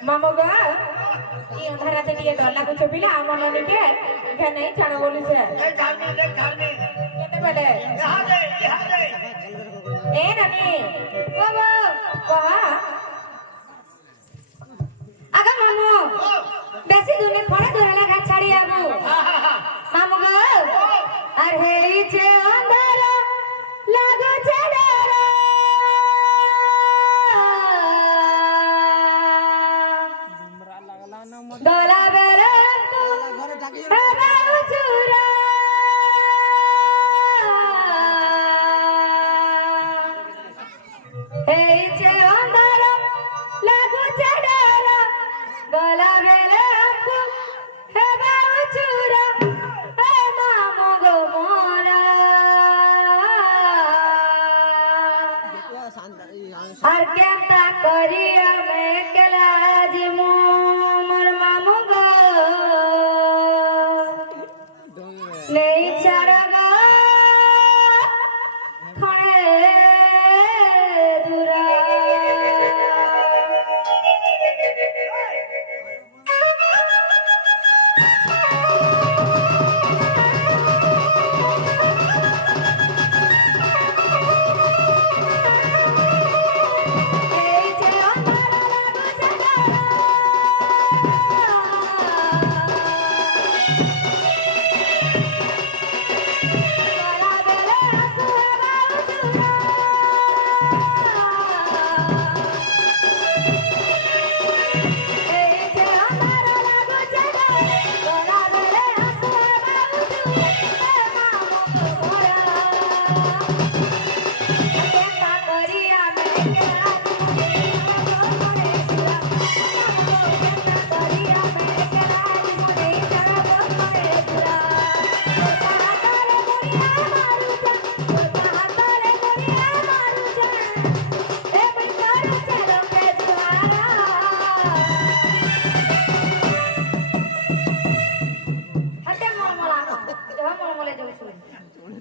ମାମୁଗା ଇ ଅନ୍ଧାରାତେ ଟିକେ ଡର ଲାଗୁଛ ପିଲା ଆମର ନିକେ ଘେ ନେଇ ଛାଣ ବୋଲୁଛେ କେତେବେଳେ ଏ ନାନୀ ବାବା କହ ଆଗ ମାମୁ বেশি দূরে পড়ে দূরে লাগা ছাড়ি আবু মামুগা আর হেইছে অন্ধার লাগুছে ডর গলা বেলে বাবা চুরা হেইছে অন্ধার লাগুছে ডর গলা বেলে বাবা চুরা হে মামুগো মোরা আর কেমতা করি আমি কেলা জিমু মোর মামুগো নেই ছাড়া গো খড়ে দূরা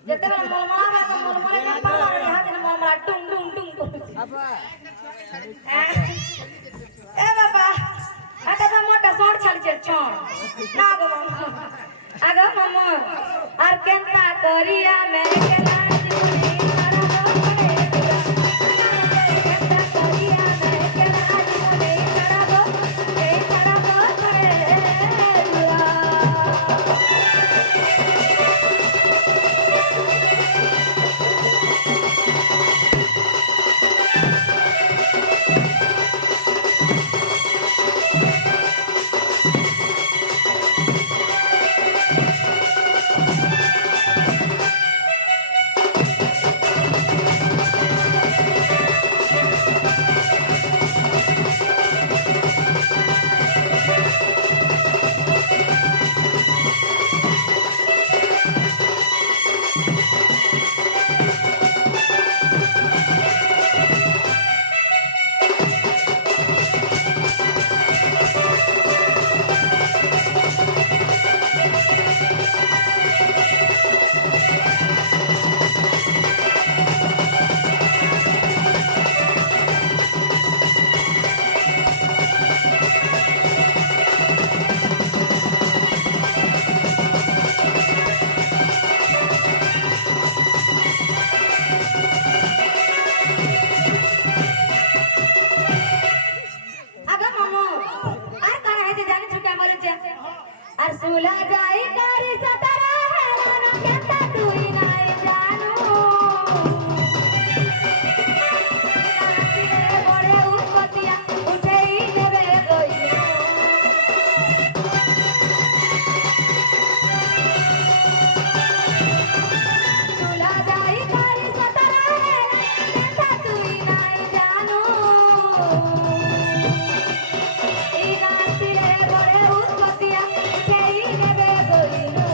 যেতেবেলে মলমলা বা মলমলা না পালা রে হাতে মলমলা টুং টুং টুং করছে আপা এ বাবা আটা তো মোটা সর ছালছে ছড় না গো মামা আগো মামা আর কেনতা করিয়া মে কেলা জীবনী সারা করে কেনতা করিয়া মে কেলা জীবনী সারা করে দুয়া আর সুলা যাই কারি সতরা হেরানো কেতা তুই নাই জানো রাতিরে বড়ে উৎপতিয়া উঠেই নেবে গইলো সুলা যাই কারি সতরা হেরানো কেতা তুই নাই জানো এই রাতিরে বড়ে উৎপতিয়া নেবে গইলো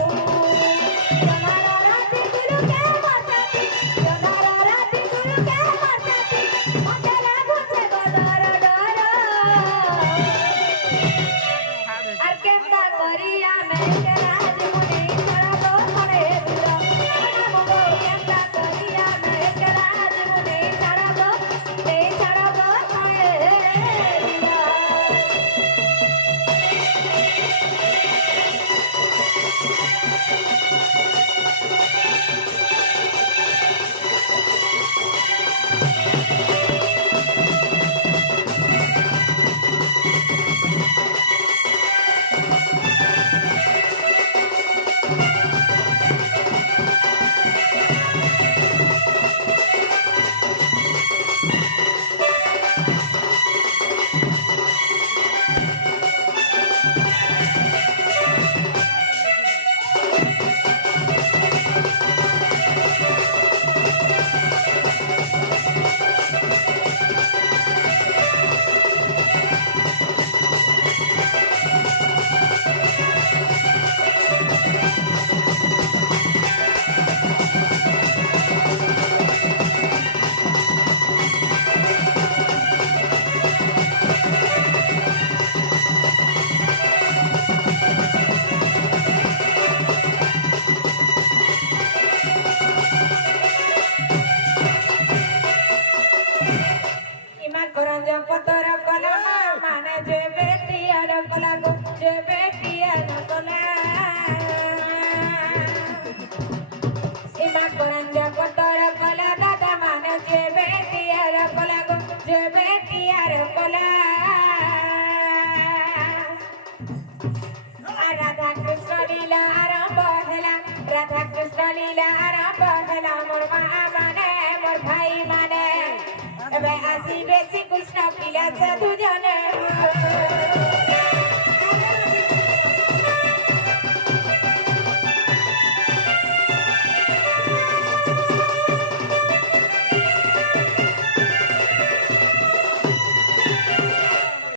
যে বেটিয়ার কলা গো যে বেটিয়ার কলা ইমা করেন যে কতর কলা দাদা মানে যে বেটিয়ার কলা গো যে বেটিয়ার কলা রাধা কৃষ্ণ লীলা আরম্ভ হেলা রাধা কৃষ্ণ লীলা আরম্ভ হেলা মোর মা মানে মোর ভাই মানে এবে আসিবে শ্রীকৃষ্ণ পিলাছে দুজনে